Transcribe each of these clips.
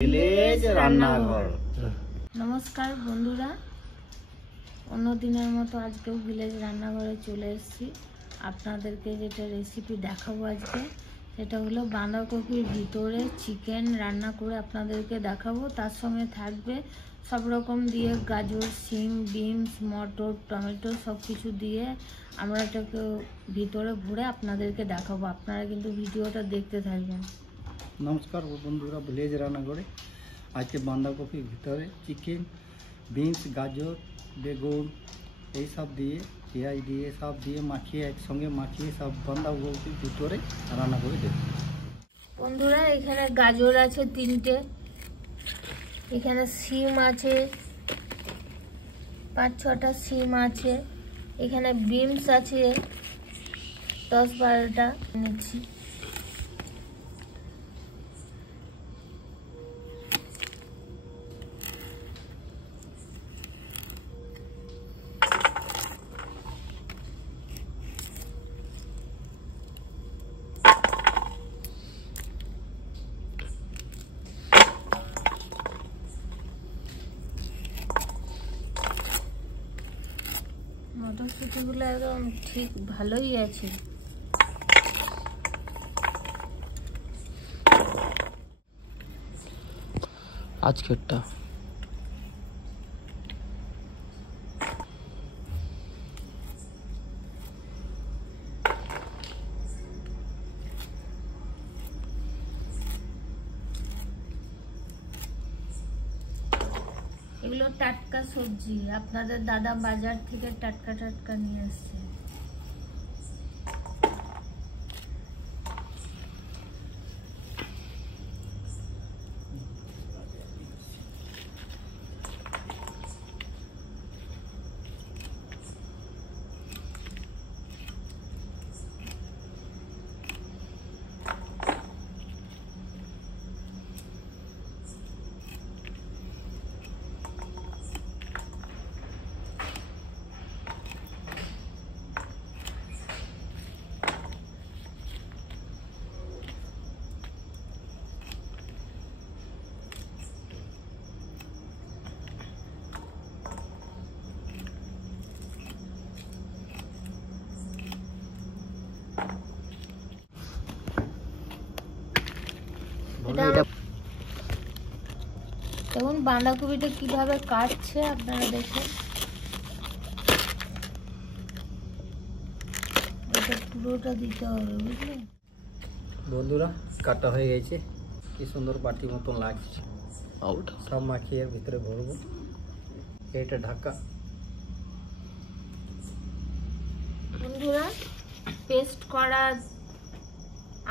Village রান্নাঘর। নমস্কার বন্ধুরা, অন্যদিনের মতো আজকেও ভিলেজ রান্নাঘরে চলে এসেছি। আপনাদেরকে যেটা রেসিপি দেখাবো আজকে, সেটা হলো বাঁধাকপির ভিতরে চিকেন রান্না করে আপনাদেরকে দেখাবো। তার সঙ্গে থাকবে সব রকম দিয়ে গাজর, শিম, বিনস, মটর, টমেটো সব কিছু দিয়ে আমরা এটাকে ভিতরে ভরে আপনাদেরকে দেখাবো। আপনারা কিন্তু ভিডিওটা দেখতে থাকবেন। নমস্কার বন্ধুরা, ভিলেজ রান্নাঘরে আজকে বাঁধাকপির ভিতরে চিকেন, বিনস, গাজর, বেগুন এইসব দিয়ে পেঁয়াজ দিয়ে সব দিয়ে মাখিয়ে একসঙ্গে মাখিয়ে সব বাঁধাকপির ভিতরে রান্না করে দেব। বন্ধুরা, এখানে গাজর আছে 3টে, এখানে শিম আছে 5-6টা শিম আছে, এখানে বিনস আছে 10-12টা নিচ্ছি। মটরশুঁটিগুলো একদম ঠিক ভালোই আছে। আজকেরটা এগুলো টাটকা সবজি, আপনাদের দাদা বাজার থেকে টাটকা টাটকা নিয়ে আসছে। দেখুন বাঁধাকপিটা কিভাবে কাটছে, আপনারা দেখুন। এটা পুরোটা দিতে হবে, বুঝলেন বন্ধুরা? কাটা হয়ে গেছে, কি সুন্দর বাটি মতন লাগছে। সব মাখিয়ে এর ভিতরে ভরবো। এটা ঢাকা। বন্ধুরা, পেস্ট করা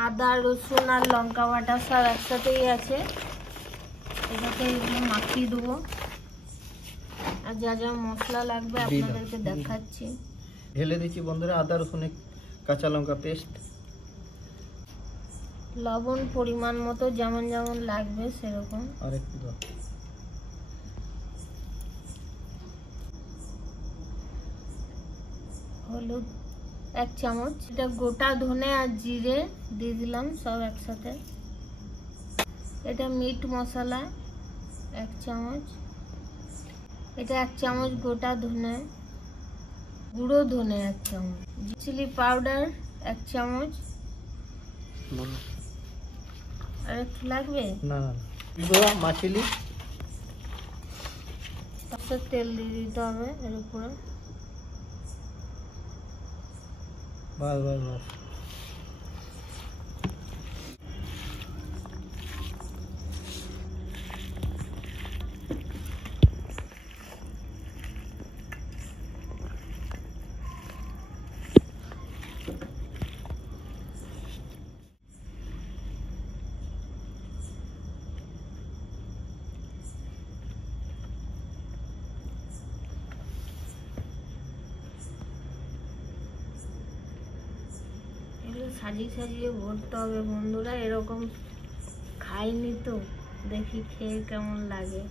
আদা, রসুন আর লঙ্কা বাটা সব একসাথেই আছে। এটাকে এগুলো মাখিয়ে দেবো, আর যা যা মশলা লাগবে আপনাদেরকে দেখাচ্ছি। ঢেলে দিচ্ছি বন্ধুরা আদা, রসুন, কাঁচা লঙ্কা পেস্ট, লবণ পরিমাণ মতো যেমন যেমন লাগবে সেরকম। আর একটু দাও। হলুদ 1 চামচ। এটা গোটা ধনে আর জিরে দিয়ে দিলাম সব একসাথে। এটা মিট মশলা 1 চামচ। এটা 1 চামচ গোটা ধনে, গুঁড়ো ধনে 1 চামচ, চিলি পাউডার 1 চামচ। আর একটু লাগবে? না না, মাছিলি। তারপর তেল দিয়ে দিতে হবে এর উপরে। বাস বাস বাস। সাজিয়ে সাজিয়ে ভরতে হবে বন্ধুরা, এরকম খাইনি তো, দেখি খেয়ে কেমন লাগে।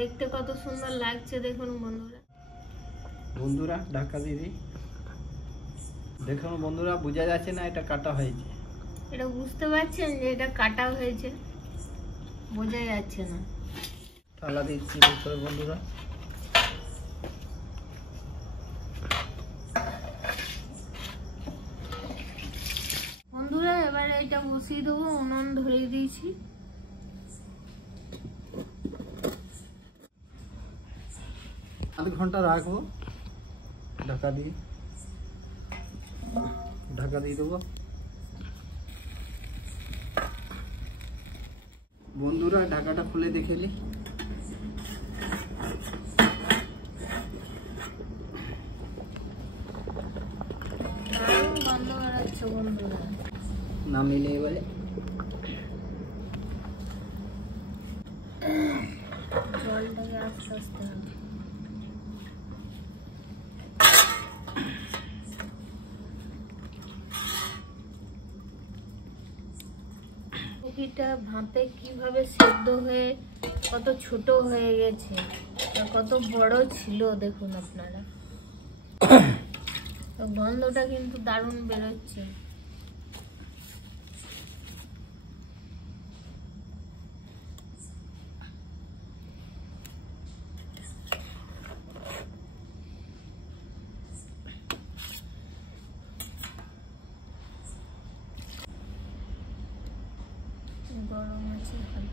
দেখতে কত সুন্দর লাগছে দেখুন বন্ধুরা। বন্ধুরা ঢাকা দিয়ে দিই। দেখুন বন্ধুরা, বোঝা যাচ্ছে না এটা কাটা হয়েছে। এটা বুঝতে পারছেন যে এটা কাটা হয়েছে? বোঝা যাচ্ছে না। থালা দিচ্ছি ভিতরে বন্ধুরা। বন্ধুরা এবারে এটা বসিয়ে দেবো, উনুন ধরিয়ে দিয়েছি। আধ ঘন্টা রাখবো ঢাকা দিয়ে দেবো। বন্ধুরা ঢাকাটা খুলে দেখেলি। বন্ধ করাচ্ছ বন্ধুরা। নামিলে এবারে জলটাকে আস্তে আস্তে হবে। কপিটা ভাতে কিভাবে সেদ্ধ হয়ে কত ছোট হয়ে গেছে আর কত বড় ছিল দেখুন আপনারা। তো গন্ধটা কিন্তু দারুণ বেরোচ্ছে। গরম আছে এখানে।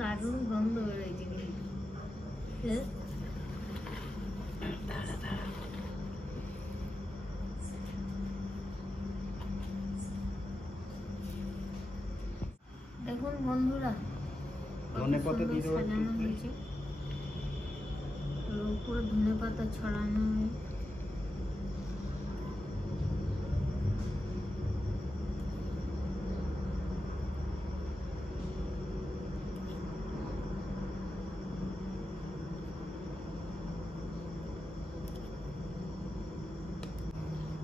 দারুণ গন্ধ বেরোয়েছে কিন্তু। দেখুন বন্ধুরা ধনেপাতা দিয়ে দেবো সাজানো হয়েছে, উপরে ধনেপাতা ছড়ানো হয়।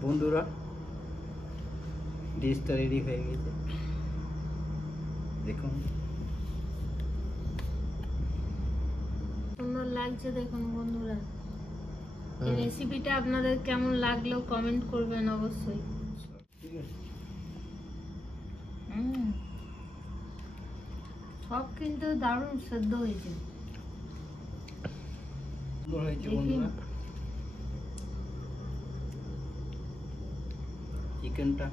বন্ধুরা ডিশটা রেডি হয়ে গেছে দেখুন। সুন্দর লাগছে দেখুন বন্ধুরা। এই রেসিপিটা আপনাদের কেমন লাগলো কমেন্ট করবেন অবশ্যই। ঠিক আছে। সব কিন্তু দারুণ সেদ্ধ হয়েছে। সুন্দর হয়েছে বন্ধুরা। চিকেনটা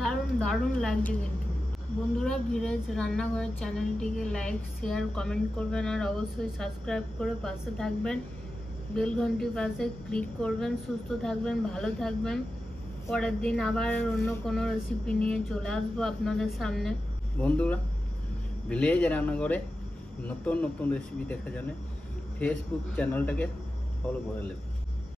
দারুণ দারুণ লাগছে কিন্তু। বন্ধুরা ভিলেজ রান্নাঘরের চ্যানেলটিকে লাইক শেয়ার কমেন্ট করবেন আর অবশ্যই সাবস্ক্রাইব করে পাশে থাকবেন। বেল ঘন্টির পাশে ক্লিক করবেন। সুস্থ থাকবেন, ভালো থাকবেন। পরের দিন আবার অন্য কোনো রেসিপি নিয়ে চলে আসবো আপনাদের সামনে। বন্ধুরা ভিলেজ রান্নাঘরে নতুন নতুন রেসিপি দেখার জন্য ফেসবুক চ্যানেলটাকে ফলো করে নেবেন।